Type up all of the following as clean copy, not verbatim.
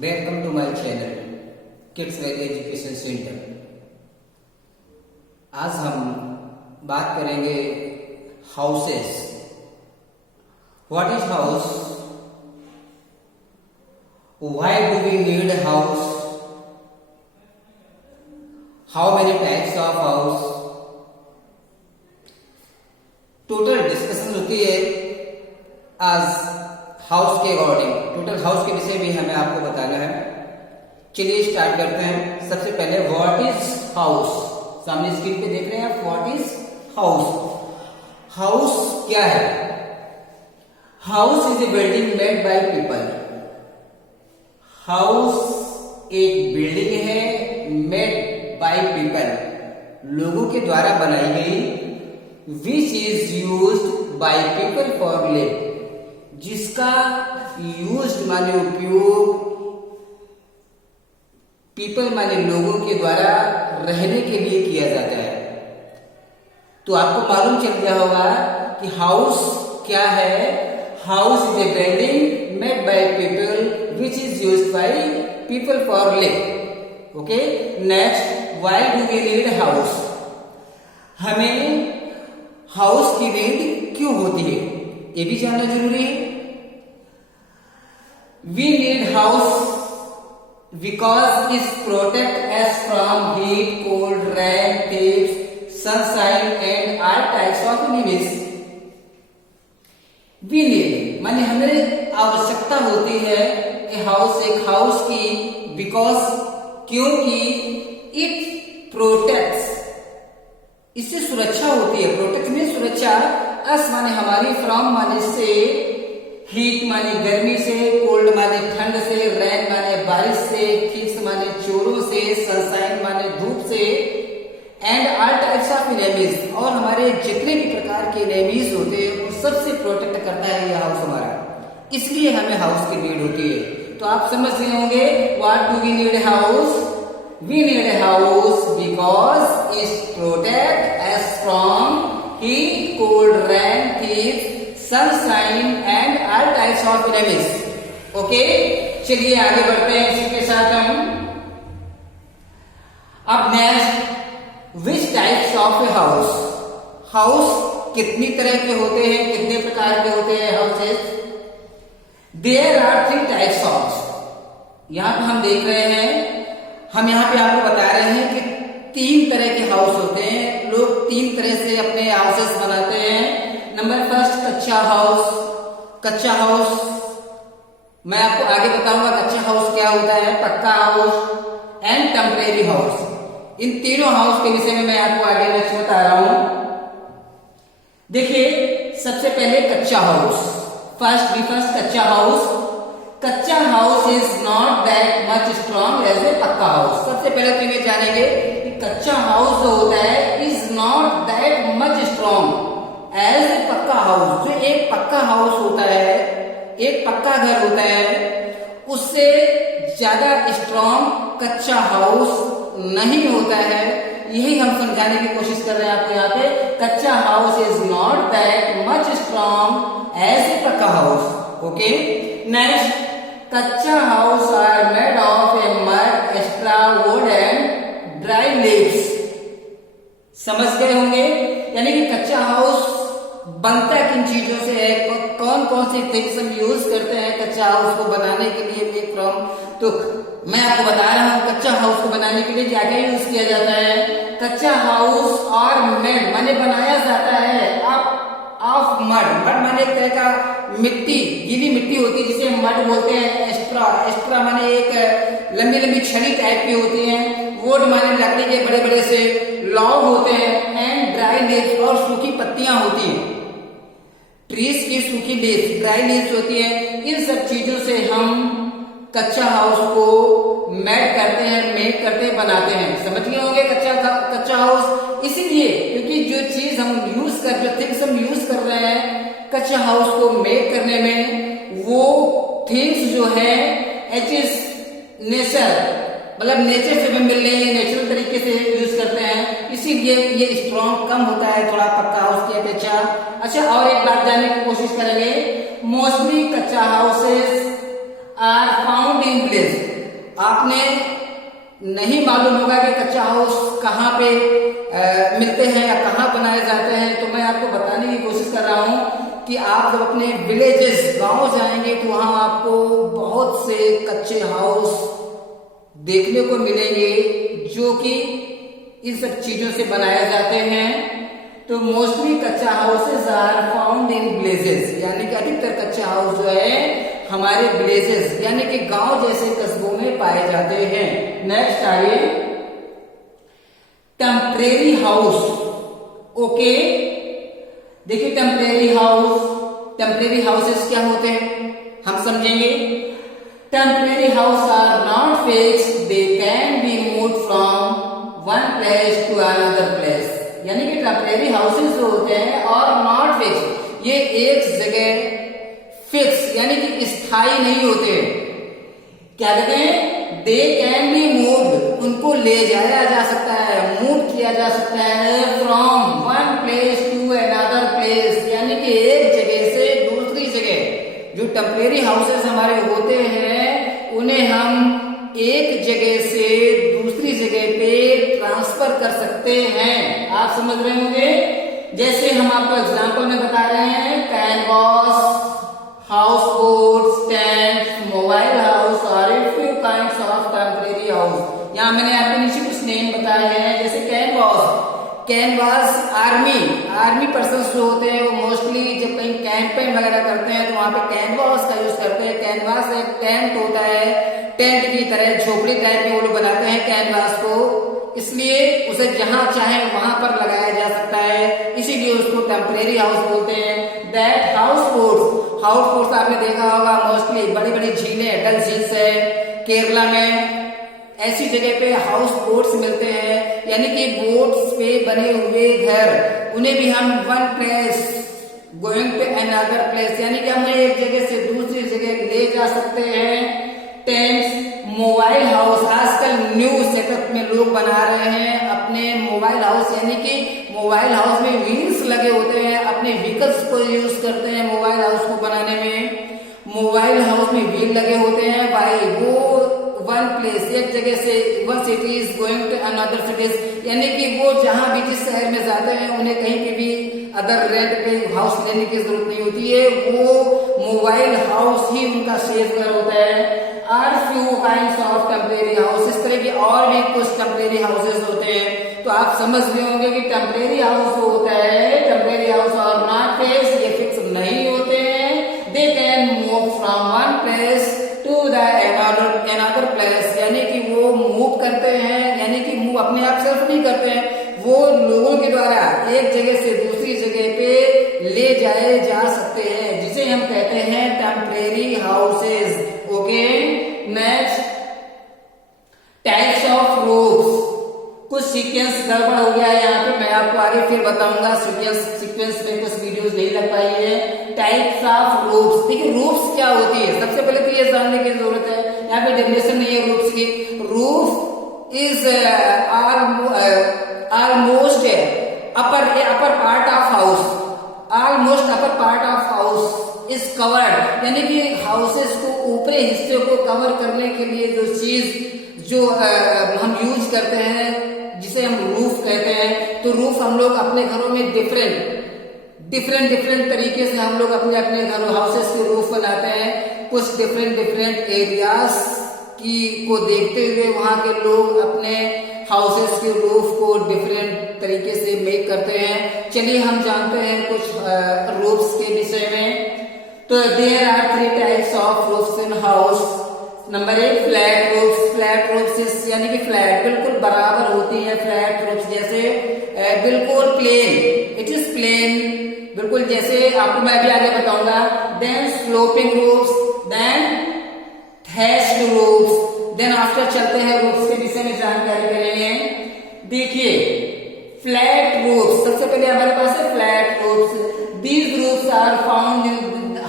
Welcome to my channel Kids Valley Education Centre. आज हम बात करेंगे houses. What is house, why do we need house, how many types of house, total discussion होती है आज house के according. Total house के विषय भी हमें आपको बताना है। चलिए स्टार्ट करते हैं। सबसे पहले व्हाट इज हाउस, सामने स्क्रीन पे देख रहे हैं आप। व्हाट इज हाउस, हाउस क्या है? House is a building made by people. House एक बिल्डिंग है मेड बाय पीपल, लोगों के द्वारा बनाई गई, विच is used by people for live, जिसका यूज माने उपयोग, पीपल माने लोगों के द्वारा रहने के लिए किया जाता है। तो आपको मालूम चल गया होगा कि हाउस क्या है। House is a building made by people which is used by people for live. Okay, next, why do we need house, हमें हाउस की नीड क्यों होती है ये भी जानना जरूरी है। We need house because it protect us from heat, cold, rain, thieves, sunshine and all types of enemies. We need माने हमें आवश्यकता होती है एक हाउस की, because क्योंकि it protects, इससे सुरक्षा होती है। प्रोटेक्ट में सुरक्षा, अस माने हमारी, फ्रॉम माने से, हीट माने गर्मी से, कोल्ड माने ठंड से, रेन माने बारिश से, थीव्स माने चोरों से, सनशाइन माने धूप से, and all types of enemies, और हमारे जितने भी प्रकार के एनिमीज होते हैं उन सबसे प्रोटेक्ट करता है यह हाउस हमारा। इसलिए हमें हाउस की नीड होती है। तो आप समझ रहे होंगे what do we need house. We need a house because it protects us from heat, cold, rain, thieves, sunshine and all types of enemies. Okay? चलिए आगे बढ़ते हैं इसी के साथ हम। अब next, which types of a house, house कितनी तरह के होते हैं, कितने प्रकार के होते हैं houses. There are 3 types of, यहां पे हम देख रहे हैं, हम यहाँ पे आपको बता रहे हैं कि 3 तरह के हाउस होते हैं। लोग 3 तरह से अपने हाउसेस बनाते हैं। Number first, kutcha house. Kutcha house मैं आपको आगे बताऊंगा कच्चा हाउस क्या होता है, पक्का हाउस एंड टेम्परेरी हाउस। इन तीनों हाउस के विषय में मैं आपको आगे नेक्स्ट बता रहा हूं। देखिए सबसे पहले kutcha house, first kutcha house. Kutcha house is not that much strong as a pucca house. सबसे पहले तो ये जानेंगे कि कच्चा हाउस जो होता है is not that much strong as a pucca house. जो एक पक्का हाउस होता है, एक पक्का घर होता है, उससे ज्यादा स्ट्रॉन्ग कच्चा हाउस नहीं होता है। यही हम समझाने की कोशिश कर रहे हैं आपको यहाँ पे। Kutcha house is not that much strong as a pucca house. Okay, next, kutcha house are made of a mud, straw, wood and dry leaves. समझ गए होंगे, यानी कि कच्चा हाउस बनता किन चीजों से है, कौन कौन सी थिंग्स हम यूज करते हैं कच्चा हाउस को बनाने के लिए, मेक फ्रॉम। तो मैं आपको बता रहा हूं कच्चा हाउस को बनाने के लिए क्या क्या यूज किया जाता है। कच्चा हाउस और मेड माने बनाया जाता है ऑफ मड। मड माने एक तरह का मिट्टी, गीली मिट्टी होती है जिसे मड बोलते हैं। स्ट्रा माने एक लंबी लंबी छड़ी टाइप की होती है। वुड माने लकड़ी के बड़े बड़े से लॉग होते हैं। एंड ड्राई लीव्स, और सूखी पत्तियां होती हैं। ट्रीज की सूखी लीव्स, ड्राई लीव्स होती है। इन सब चीजों से हम कच्चा हाउस को मेड करते हैं, मेक करते हैं, बनाते हैं। समझ गए होंगे कच्चा हाउस इसीलिए क्योंकि जो चीज हम यूज कर, जो थिंग्स हम यूज कर रहे हैं कच्चा हाउस को मेक करने में, वो थिंग्स जो है इट इज नेचर, मतलब नेचर से भी मिल रही है, नेचुरल तरीके से यूज करते हैं, इसीलिए ये स्ट्रॉन्ग कम होता है थोड़ा पक्का हाउस की अपेक्षा। अच्छा, और एक बात जानने की कोशिश करेंगे। Mostly kutcha houses are found in village, आपने नहीं मालूम होगा कि कच्चा हाउस कहाँ पे मिलते हैं या कहाँ बनाए जाते हैं, तो मैं आपको बताने की कोशिश कर रहा हूँ कि आप जब अपने विलेजेस गांव जाएंगे तो वहां आपको बहुत से कच्चे हाउस देखने को मिलेंगे जो कि इन सब चीजों से बनाए जाते हैं। तो mostly kutcha houses are found in villages, यानी कि अधिकतर कच्चा हाउस जो है हमारे विलेजेस यानी कि गांव जैसे कस्बों में पाए जाते हैं। नेक्स्ट आइए, टेम्परेरी हाउस। ओके, देखिए टेम्परेरी हाउसेस क्या होते हैं हम समझेंगे। Temporary house are not fixed, they can be moved from one place to another place, यानी कि टेम्परेरी हाउसेस जो होते हैं और नॉट फिक्स्ड, ये एक जगह फिक्स यानी कि स्थायी नहीं होते। क्या कहते हैं, दे कैन बी मूव्ड, उनको ले जाया जा सकता है, मूव किया जा सकता है from one place to another place, यानी कि एक जगह से दूसरी जगह। जो टेम्परेरी हाउसेस हमारे होते हैं उन्हें हम एक जगह से दूसरी जगह पे ट्रांसफर कर सकते हैं। आप समझ रहे होंगे, जैसे हम आपको एग्जांपल में बता रहे हैं, canvas, house boats, tent, mobile house और a few kinds of temporary house। यहाँ मैंने आपको नीचे कुछ नेम बताए हैं, जैसे कैनवास आर्मी पर्सन जो होते हैं वो मोस्टली जब कहीं कैंपेन वगैरह करते हैं तो वहां पे कैनवास का यूज करते हैं। कैनवास एक टेंट होता है, टेंट की तरह झोपड़ी टाइप में वो लोग बनाते हैं कैनवास को, इसलिए उसे जहां चाहे वहां पर लगाया जा सकता है, इसीलिए उसको टेम्परेरी हाउस बोलते हैं। दैट हाउस बोट्स आपने देखा होगा, मोस्टली बड़ी बड़ी झीलें, डल झील है केरला में, ऐसी जगह पे हाउस बोट्स मिलते हैं, यानी कि बोट्स पे बने हुए घर, उन्हें भी हम one place going to another place, यानी कि हम एक जगह से दूसरी जगह ले जा सकते हैं। टेंट्स, मोबाइल हाउस, आजकल न्यू सेटअप में लोग बना रहे हैं अपने मोबाइल हाउस, यानी कि मोबाइल हाउस में व्हील्स लगे होते हैं, अपने व्हीकल्स को यूज करते हैं मोबाइल हाउस को बनाने में। मोबाइल हाउस में व्हील लगे होते हैं भाई, वो वन प्लेस, एक जगह से one city is going to another cities, यानी कि वो जहां भी जिस शहर में जाते हैं उन्हें कहीं पे भी अदर रेंट पे हाउस लेने की जरूरत नहीं होती है, वो मोबाइल हाउस ही उनका सेफ घर होता है। Are few kinds of temporary house, इस तरह के और भी कुछ टेम्परेरी हाउसेस होते हैं। तो आप समझ गए होंगे कि टेम्परेरी हाउस जो होता है, टेम्परेरी हाउस और नॉट फिक्स, ये फिक्स नहीं होते हैं। They can move from one place to the another place, यानी कि वो मूव करते हैं, यानी कि मूव अपने आप सेल्फ नहीं करते हैं, वो लोगों के द्वारा एक जगह से दूसरी जगह पे ले जाए जा सकते हैं, जिसे हम कहते हैं temporary houses. Okay, next, types of roofs. कुछ सीक्वेंस गड़बड़ हो गया है यहाँ पे, मैं आपको आगे फिर बताऊंगा, सीक्वेंस में कुछ वीडियोस नहीं लग पाई है। टाइप्स ऑफ रूफ्स, देखिए रूफ्स क्या होती है, सबसे पहले तो ये जानने की जरूरत है, यहाँ पे डेफिनेशन नहीं है रूफ्स की। Roof is almost upper part of house, almost upper part of house is covered, यानी कि हाउसेस को ऊपरी हिस्से को कवर करने के लिए जो चीज जो हम यूज करते हैं जिसे हम रूफ कहते हैं, तो रूफ हम लोग अपने घरों में डिफरेंट तरीके से हम लोग अपने घरों हाउसेस के रूफ बनाते हैं। कुछ डिफरेंट एरियाज को देखते हुए वहां के लोग अपने हाउसेस के रूफ को डिफरेंट तरीके से मेक करते हैं। चलिए हम जानते हैं कुछ रूफ्स के विषय में। तो there are 3 types of roofs in house. Number 1, flat roofs. Flat roofs यानी कि फ्लैट बिल्कुल बराबर होती है, फ्लैट रूफ्स जैसे बिल्कुल प्लेन, इट इज प्लेन, बिल्कुल जैसे आपको मैं अभी आगे बताऊंगा। Then sloping roofs, then thatched roofs, then after चलते हैं रूफ्स के विषय में जानकारी करेंगे। देखिए फ्लैट रूफ्स, सबसे पहले हमारे पास है flat roofs. These roofs are found in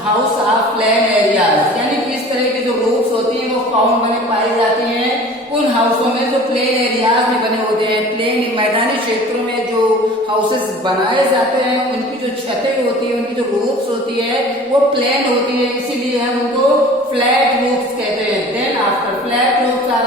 house of plain areas, यानी कि इस तरह की जो रूफ्स होती हैं वो फाउंड बने पाई जाती हैं उन हाउसों में जो प्लेन एरियाज में बने होते हैं। प्लेन मैदानी क्षेत्रों में जो हाउसेस बनाए जाते हैं उनकी जो छतें होती है, उनकी जो रूफ्स होती है वो प्लेन होती है, इसीलिए हम उनको फ्लैट रूफ्स कहते हैं। Then after flat roofs are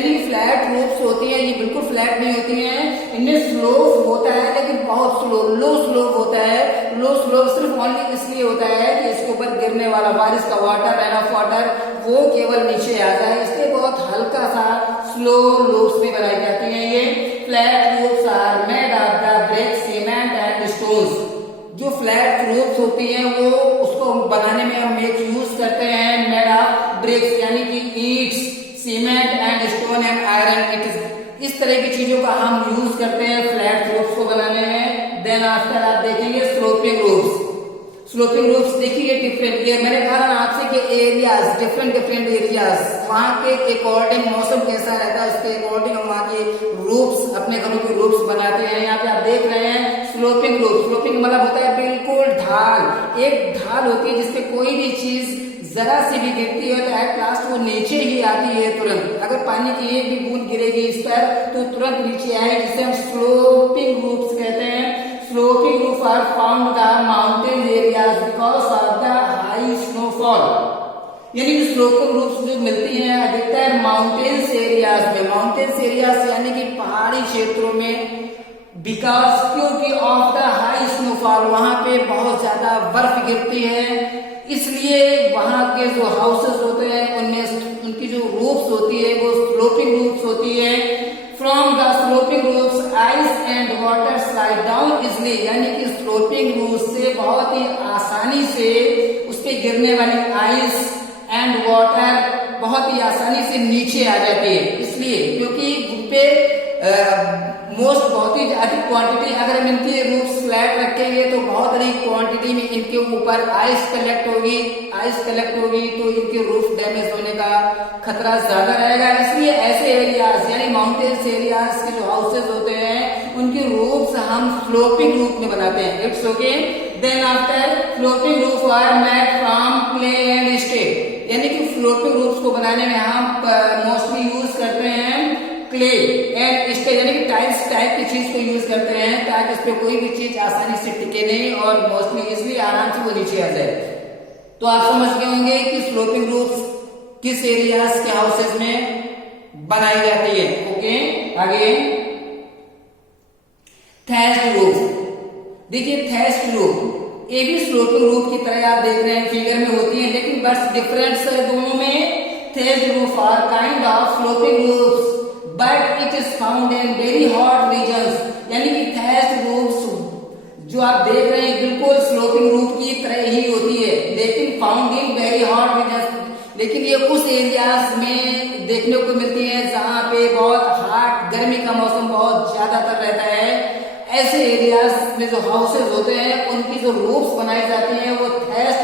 यानी कि फ्लैट रूफ्स होती है, ये बिल्कुल फ्लैट नहीं होती हैं, इनमें स्लोप होता है लेकिन बहुत लो स्लोप होता है। लो स्लोप सिर्फ ओनली इसलिए होता है कि इसके ऊपर गिरने वाला बारिश का वाटर, रेन ऑफ वाटर, वो केवल नीचे आता है, इसलिए बहुत हल्का सा स्लो लूप्स में बनाई जाती है। ये flat roofs are made of the brick, cement and stones. जो फ्लैट रूफ्स होती हैं वो उसको बनाने में हम एक यूज करते हैं मेड ऑफ ब्रिक्स, यानी कि ईंट्स, cement and stone and iron. It is इस तरह की चीजों का हम यूज करते हैं फ्लैट रूफ्स को बनाने में। देन आफ्टर आप देखेंगे स्लोपिंग रूफ्स। स्लोपिंग रूफ्स देखिए डिफरेंट, ये मैंने कहा ना आपसे कि एरियाज, डिफरेंट एरियाज, वहां के अकॉर्डिंग मौसम कैसा रहता है उसके अकॉर्डिंग हम वहां के रूफ्स, अपने घरों के रूफ्स बनाते हैं। यहाँ पे आप देख रहे हैं स्लोपिंग रूफ। स्लोपिंग मतलब होता है बिल्कुल ढाल, एक ढाल होती है जिसपे कोई भी चीज जरा सी भी गिरती है तो एट लास्ट वो नीचे ही आती है तुरंत। अगर पानी की एक भी बूंद गिरेगी इस पर तो तुरंत नीचे आएगी, जिसे हम स्लोपिंग रूफ्स कहते हैं। Sloping roof are found the mountain areas because of the high snowfall. यानी कि स्लोपिंग रूफ्स जो मिलती हैं अधिकतर माउंटेन्स एरियाज में, माउंटेन्स एरियाज यानी कि पहाड़ी क्षेत्रों में, बिकॉज क्योंकि ऑफ द हाई स्नोफॉल, वहां पे बहुत ज्यादा बर्फ गिरती है, इसलिए वहां के जो हाउसेस होते हैं उनमें उनकी जो रूफ्स होती है वो स्लोपिंग रूफ्स होती है। From the sloping roofs ice and water slide down easily, यानी कि स्लोपिंग रूफ से बहुत ही आसानी से उसके गिरने वाली आइस एंड वाटर बहुत ही आसानी से नीचे आ जाती है। इसलिए क्योंकि उनपे बहुत ही अधिक क्वांटिटी, अगर हम इनके रूफ्स फ्लैट रखेंगे तो बहुत अधिक क्वांटिटी में इनके ऊपर आइस कलेक्ट होगी तो इनके रूफ डैमेज होने का खतरा ज्यादा रहेगा। इसलिए ऐसे एरियाज यानी माउंटेन्स एरियाज के जो हाउसेज होते हैं उनके रूफ्स हम स्लोपिंग रूफ में बनाते हैं। It's okay. Then after sloping roof are made from clay and stone, यानी कि स्लोपिंग रूफ्स को बनाने में हम मोस्टली यूज करते हैं क्ले एंड स्टेन, यानी कि टाइल्स टाइप की चीज को यूज करते हैं ताकि उस पर कोई भी चीज आसानी से टिके नहीं और मोस्टली इसलिए आराम से वो नीचे आ जाए। तो आप समझ गए होंगे कि स्लोपिंग रूफ्स किस एरियाज के हाउसेज में बनाई जाती है। ओके, आगे थैच्ड रूफ। देखिए थैच्ड रूफ ये भी स्लोपिंग रूफ की तरह आप देख रहे हैं फिगर में होती है, लेकिन बस डिफरेंस है दोनों में। Thatched roof are kind of sloping roofs but it is found in very hot regions, यानी कि थैच्ड रूफ्स जो आप देख रहे हैं बिल्कुल स्लोपिंग रूफ की तरह ही होती है, लेकिन found in very hot regions. लेकिन ये उस एरियाज में देखने को मिलती है जहां पे बहुत हॉट, गर्मी का मौसम बहुत ज्यादातर रहता है। ऐसे एरियाज में जो हाउसेज होते हैं उनकी जो रूफ्स बनाई जाती हैं वो थैच्ड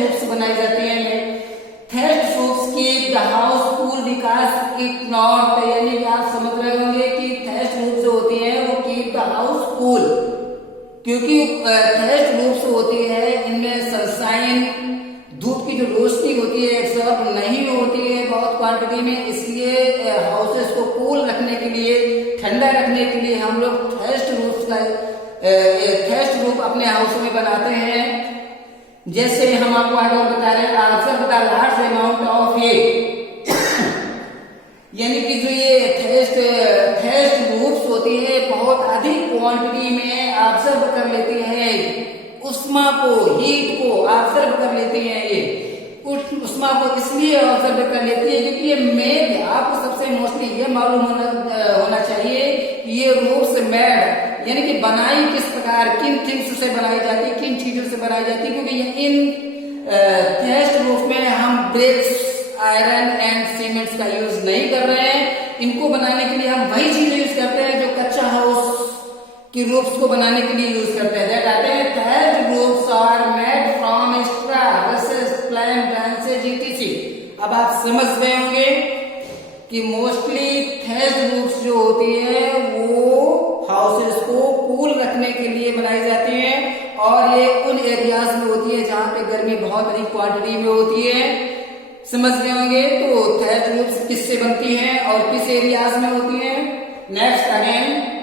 रूफ्स बनाई जाती हैं। थैच्ड रूफ्स की the house cool because it not, यानी कि आप समझ रहे होंगे कि थैच्ड रूफ जो होती है वो कीप द हाउस कूल, क्योंकि थैच्ड रूफ्स होती है इनमें सनशाइन, धूप की जो रोशनी होती है एब्सॉर्ब नहीं होती है बहुत क्वांटिटी में, इसलिए हाउसेस को कूल रखने के लिए, ठंडा रखने के लिए हम लोग थैच्ड रूफ अपने हाउस में बनाते हैं। जैसे हम आपको आगे और बता रहे हैं आंसर बता लार्ज अमाउंट ऑफ ये यानी कि जो ये थैच्ड रूफ्स होती है बहुत अधिक क्वांटिटी में ऑब्जर्व कर लेती है उष्मा को, हीट को ऑब्जर्व कर लेती है। ये उष्मा को इसलिए ऑब्जर्व कर लेती है क्योंकि ये मेड, आपको सबसे मोस्टली ये मालूम होना चाहिए कि ये रूफ्स मेड यानी कि बनाई किस प्रकार, किन थिंग्स से बनाई जाती है, किन चीजों से बनाई जाती है, क्योंकि इन थैच्ड रूफ में हम ब्रिक्स, आयरन एंड सीमेंट्स का यूज नहीं कर रहे हैं। इनको बनाने के लिए हम वही चीजें यूज करते हैं जो कच्चा हाउस की रूफ्स को बनाने के लिए यूज करते हैं। दैट आते हैं thatched roofs are made from straw, grasses, plank branches etc। अब आप समझ गए होंगे कि मोस्टली थैच्ड रूफ्स जो होती है वो हाउसेस को कूल रखने के लिए बनाई जाती हैं और ये उन एरियाज में होती है जहां पे गर्मी बहुत अधिक क्वांटिटी में होती है। समझ गए होंगे तो थैच्ड रूफ्स किससे बनती हैं और किस एरियाज में होती हैं। Next again